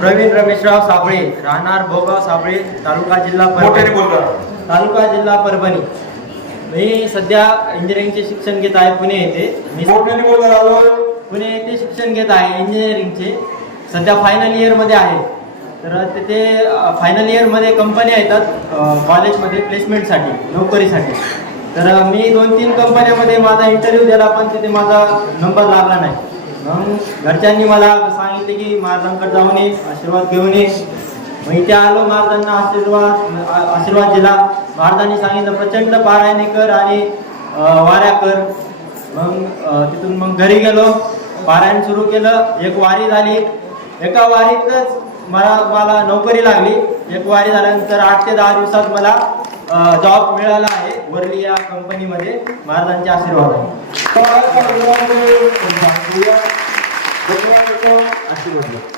प्रवीण रमेशराव साबळे, राहणार भोगाव साबळे, तालुका जिल्हा परभणी. मी सध्या इंजिनिअरिंगचे शिक्षण घेत आहे पुणे येथे. पुणे येथे शिक्षण घेत आहे इंजिनिअरिंगचे. सध्या फायनल इयरमध्ये आहे. तर तिथे फायनल इयरमध्ये कंपन्या येतात कॉलेजमध्ये प्लेसमेंटसाठी, नोकरीसाठी. तर मी 2-3 कंपन्यामध्ये माझा इंटरव्ह्यू दिला, पण तिथे माझा नंबर लागला नाही. मग घरच्यांनी मला सांगितले की महाराजांकडे जाऊन ये, आशीर्वाद घेऊन ये. मग इथे आलो, महाराजांना आशीर्वाद दिला. महाराजांनी सांगितलं प्रचंड पारायणे कर आणि वाऱ्या कर. मग तिथून मग घरी गेलो, पारायण सुरू केलं. एक वारी झाली. एका वारीतच मला नोकरी लागली. एक वारी झाल्यानंतर 8 ते 10 दिवसात मला जॉब मिळाला आहे वरली या कंपनीमध्ये, महाराजांचे आशीर्वाद आहे. आशीर्वाद